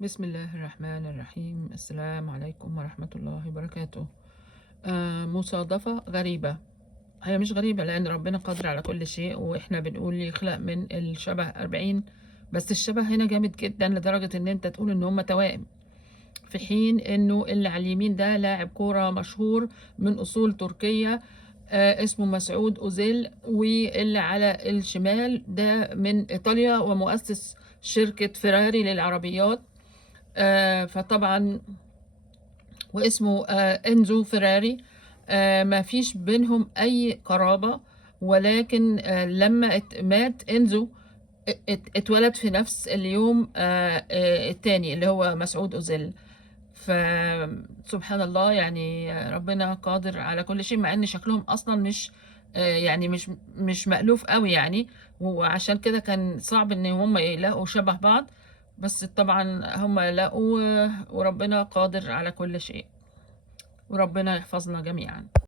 بسم الله الرحمن الرحيم. السلام عليكم ورحمة الله وبركاته. مصادفة غريبة. هي مش غريبة لأن ربنا قادر على كل شيء، وإحنا بنقول يخلق من الشبه 40، بس الشبه هنا جامد جدا لدرجة إن أنت تقول إن هما توائم، في حين إنه اللي على اليمين ده لاعب كورة مشهور من أصول تركية، اسمه مسعود أوزيل، واللي على الشمال ده من إيطاليا ومؤسس شركة فيراري للعربيات. فطبعا واسمه انزو فيراري. ما فيش بينهم اي قرابة، ولكن لما مات انزو اتولد في نفس اليوم التاني اللي هو مسعود أوزيل. فسبحان الله، يعني ربنا قادر على كل شيء، مع ان شكلهم اصلا مش يعني مش مألوف قوي يعني، وعشان كده كان صعب ان هم يلاقوا شبه بعض، بس طبعا هم لقوا، وربنا قادر على كل شيء، وربنا يحفظنا جميعا.